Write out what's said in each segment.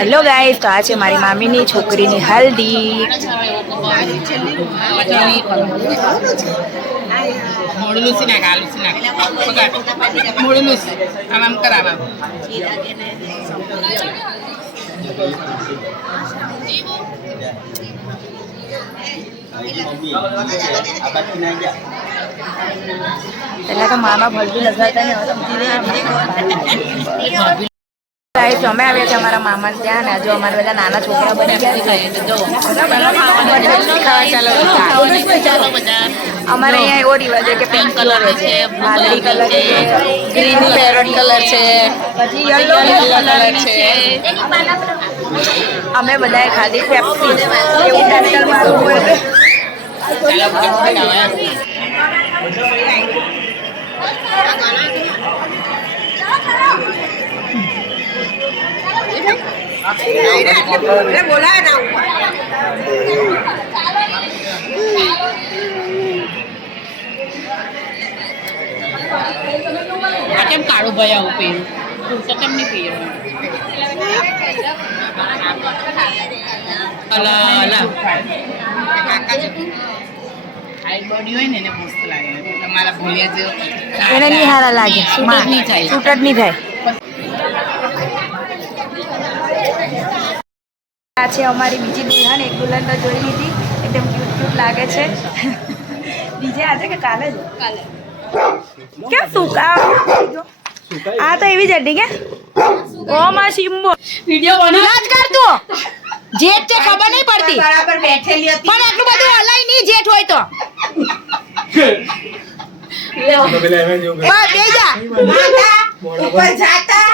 Hello guys, તો આ છે મારી મામીની છોકરીની હલ્દી. પહેલા તો મામા હલ્દી લગાવતા ને ગાઈસ અમે આવ્યા છે અમારા મામા ત્યાં ને. જો અમારા બધા નાના છોકરા બની ગયા છે. અમારે અહીંયા એવો રિવાજ છે કે પિંક કલર છે, વાદળી કલર છે, ગ્રીન પેરોટ કલર છે, પછી યલો કલર છે. અમે બધાએ ખાધી પેપ્સી એવું ડેન્ટલ મારવું પડે. બોલાય ના કેમ કાળું ભાઈ આવું પહેર્યું? તો કેમ નહીં પહેર્યું? એને નહીં સારા લાગે, સૂટ જ નહીં થાય. આ છે અમારી બીજી દુલ્હન. એક દુલ્હન તો જોઈ લીધી, એકદમ ક્યુટ ક્યુટ લાગે છે. બીજે આજે કે કાલે જ? કેમ સુકા? આ તો એવી જ હતી કે ઓમાં શિમ્બો વિડિયો રાજ કર તું. જેઠ છે ખબર નહીં પડતી, બરાબર બેઠેલી હતી પણ આટલું બધું હલાય નહીં જેઠ હોય તો. ઉપર જાતા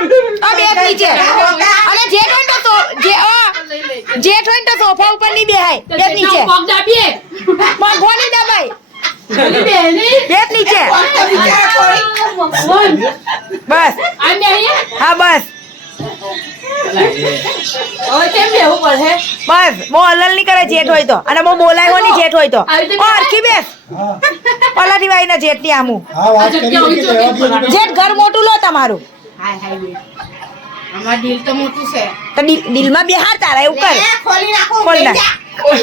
બેઠ નીચે. અને જેઠ હોય તો જેઠ હોય તો સોફા ઉપર નહીં બેહાય. બેઠ નીચે. પગો નહીં દબાય. બેઠ નીચે. બસ હા બસ બસ. બહુ હલલ નહીં કરે જેઠ હોય તો, અને બહુ બોલાય હોય નહીં જેઠ હોય તો. હરખી બેસ. પલાટી વાળી ના જેઠ ની આમું. જેઠ ઘર મોટું લો તમારું. અમાર દિલ તો મોટું છે તો દિલમાં બેહાર તારા એવું કર. ખોલી નાખો. ખોલ નાખ.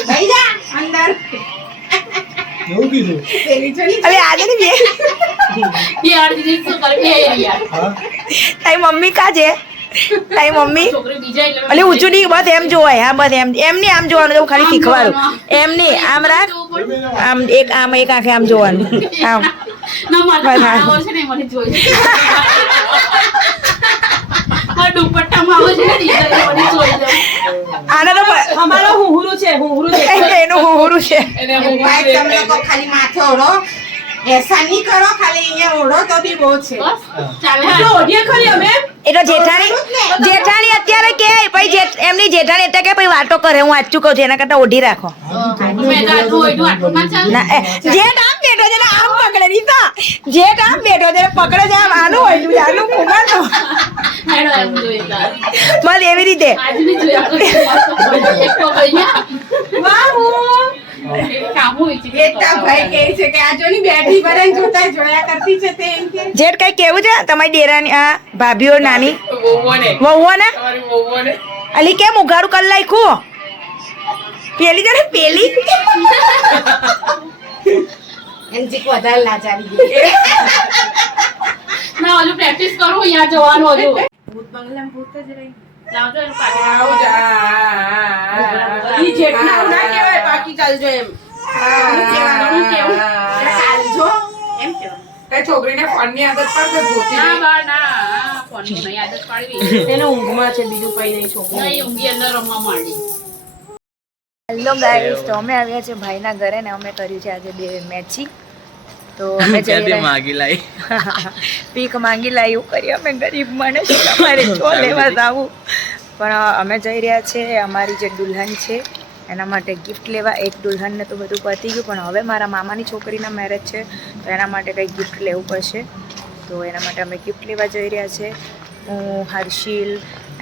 ભાઈ જા અંદર. એવું કીધું. અરે આજે ને બે યાર દીદી શું કરે યાર? તારી મમ્મી કા છે? તારી મમ્મી છોકરી બીજા એટલે અલે ઊંચું નહીં, બસ એમ જોવાય. હા બસ એમ એમ નહીં, આમ જોવાનું. હું ખાલી શીખવાડું. એમ નહીં, આમ રાખ. આમ એક આંખે આમ જોવાનું. આમ ના મારા ખાવા છે ને મને જોઈ. આ દુપટ્ટામાં આવે છે ને દીદી મને જોઈ દે. આને તો અમારો હુહુરું છે એનું હુહુરું છે. એને હુહુરું તમે લોકો ખાલી માથે ઓઢો, એસા નહીં કરો, ખાલી અહીંયા ઓઢો તો બી બહુ છે. બસ ચાલે તો ઓઢીએ ખરી અમે. એ તો જેઠાણી અત્યારે કે પછી એમની જેઠાણી એટલે કે પછી વાતો કરે. હું આચું કહું છું, એના કરતા ઓઢી રાખો. મેં તો આટલું ઓઢું આટલુંમાં ચાલે. જેઠ આમ બેઠો છે ને આમ પકડે રીતા. જેઠ આમ બેઠો છે ને પકડે છે આમ. આનું ઓઢું છે, આનું કુમારનો. હેડો એમ જોઈતા. બસ એવી રીતે. આજ બી જોયા એક તો ભૈયા વાહુ કામો ઈચી એતા ભાઈ કહે છે કે આ જોની બેઠી બરન જોતા જોયા કરતી છે તે એમ કે જેઠ કઈ કેવું છે તમારી ડેરાની આ ભાભીઓ નાની વહુઓને તમારી વહુઓને અલી કેમ ઉઘાડું કરી નાખ્યું? પેલી જણે પેલી એનજી કો વધારે લાચારી ના હજુ પ્રેક્ટિસ કરું. અહીંયા જવાનું હજુ ભૂત બંગલામાં ભૂત જ રહી. લાવજો એનું પાકી ઈ જેટલા ના કહેવાય બાકી ચાલજો એમ. હું કેવું ચાલજો એમ કેવું. તે છોકરીને ફોનની આદત પાડતો જોતી ના બા ના ફોનની નહીં આદત પાડવી. એને ઊંઘમાં છે, બીજું કઈ નહીં. છોકરી નહીં ઊંઘી અંદર રમવા માંડી. હેલો ગાઈસ, તો અમે આવ્યા છે ભાઈના ઘરે ને અમે કર્યું છે આજે બે મેચી. તો અમે પીક માંગી લાવી કરી. અમે ગરીબ માણસ અમારે છો લેવા જવું, પણ અમે જઈ રહ્યા છે અમારી જે દુલ્હન છે એના માટે ગિફ્ટ લેવા. એક દુલ્હનને તો બધું પતી ગયું, પણ હવે મારા મામાની છોકરીના મેરેજ છે તો એના માટે કંઈક ગિફ્ટ લેવું પડશે. તો એના માટે અમે ગિફ્ટ લેવા જઈ રહ્યા છે. હું, હર્ષિલ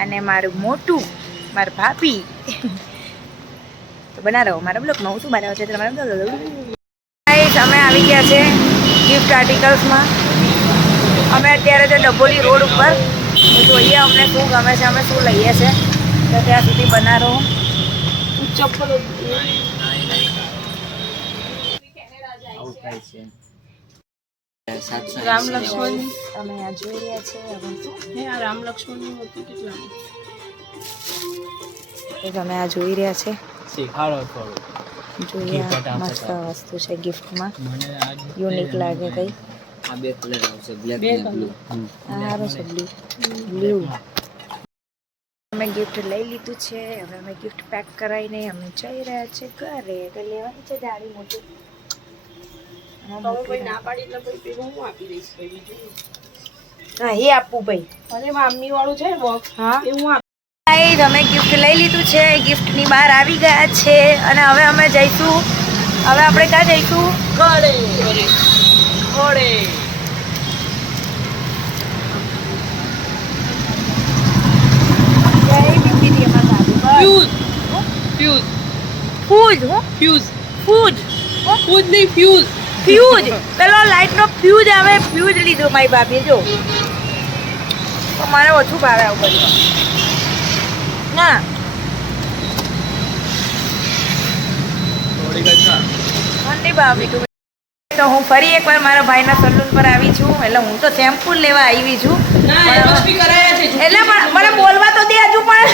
અને મારું મોટું, મારા ભાભી. તો બના રહો મારા બ્લોગમાં. હું શું બનાવું છે તમારા બ્લોગ. અમે આવી ગયા છે ગિફ્ટ આર્ટિકલ્સમાં. અમે અત્યારે છે ડબોલી રોડ ઉપર. તો જોઈએ અમને શું ગમે છે, અમે શું લઈએ છીએ. તો ત્યાં સુધી બના રહો. ચપ્પલ રામ લક્ષ્મણ અમે આ જોઈ રહ્યા છે હવે શું હે આ રામ લક્ષ્મણની મૂર્તિ કેટલાની તો તમે આ જોઈ રહ્યા છે. શીખાડો થોડું. જોઈએ Gift આ આપતા મસ્ત વસ્તુ છે ગિફ્ટમાં. મને આજ યુનિક લાગે કઈ. આ બે કલર આવશે બ્લેક બે અને colour. બ્લુ આ સારું છે બ્લુ. અમે ગિફ્ટ લઈ લીધું છે. હવે અમે ગિફ્ટ પેક કરાવીને અમે જઈ રહ્યા છે ઘરે. તો લેવાની છે જાડી મોટી. તમે કોઈ ના પાડી એટલે ભાઈ પેલું હું આપી દઈશ ભાઈ બીજું હા એ આપવું ભાઈ. અરે મામી વાળું છે બોક્સ હા એ હું ગાઈઝ, અમે ગિફ્ટ લઈ લીધું છે. ગિફ્ટની બહાર આવી ગયા છે અને હવે અમે જઈશું. હવે આપણે ક્યાં જઈશું? ઘોડે ઘોડે ફ્યુઝ ફ્યુઝ ફૂઝ હું ફ્યુઝ ફૂઝ ફૂઝ નહીં ફ્યુઝ ફ્યુઝ પેલો લાઈટનો ફ્યુઝ આવે. ફ્યુઝ લીધું મારી ભાભી જો. તો મારે ઓછું ભાવે આવું બધું. ના થોડીક જ ના. મને ભાભી તું. તો હું ફરી એકવાર મારા ભાઈના સલૂન પર આવી છું. એટલે હું તો સેમ્પલ લેવા આવી છું. ના એ બી કરાયા છે એટલે મને બોલવા તો દે હજુ પણ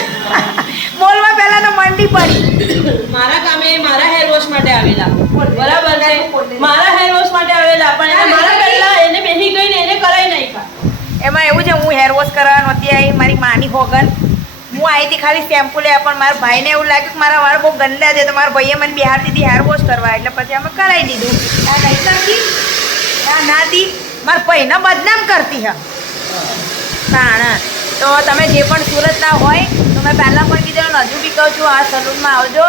બોલવા પહેલા તો મંડી પડી. મારા કામે મારા હેર વોશ માટે આવેલા બરાબર છે મારા હેર વોશ માટે આવેલા પણ એને મારા પહેલા એને બેસી ગઈ ને એને કરાઈ નાખ્યા એમાં એવું છે હું હેર વોશ કરવા નહોતી આવી. મારી માની હોગન હું આવી હતી ખાલી શેમ્પુ લેવા. પણ મારા ભાઈને એવું લાગ્યું કે મારા વાળ બહુ ગંદા છે તો મારા ભાઈએ મને બિહાર દીધી હેર વોશ કરવા. એટલે પછી અમે કરાવી દીધું. આ નહીં કરતી આ નાતી મારા ભાઈને બદનામ કરતી હા ના. તો તમે જે પણ સુરતના હોય તો મેં પહેલાં પણ કીધું હજુ બી કહું છું આ સલૂનમાં આવજો.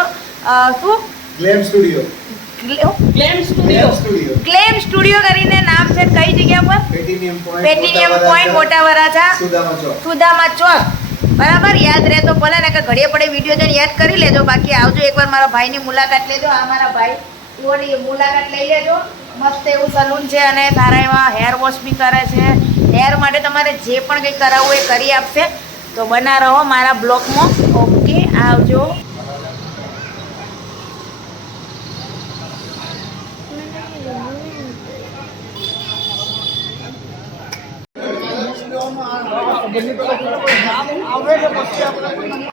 શું glam studio. Glam studio claim studio કરીને નામ છે. કઈ જગ્યા પર? પેટીનિયમ પોઈન્ટ મોટા વરાછા સુદામા ચોક. બરાબર યાદ રહે તો ભલે ને કે ઘડીએ પડે વિડીયો જોઈને યાદ કરી લેજો. બાકી આવજો એકવાર મારા ભાઈની મુલાકાત લેજો. આ મારા ભાઈ એઓની મુલાકાત લઈ લેજો. મસ્ત એવું સલૂન છે અને સારા એવા હેર વોશ બી કરે છે. હેર માટે તમારે જે પણ કંઈ કરાવવું એ કરી આપશે. તો બના રહો મારા બ્લોગમાં. ઓકે આવજો. આવડે કે પછી આપણે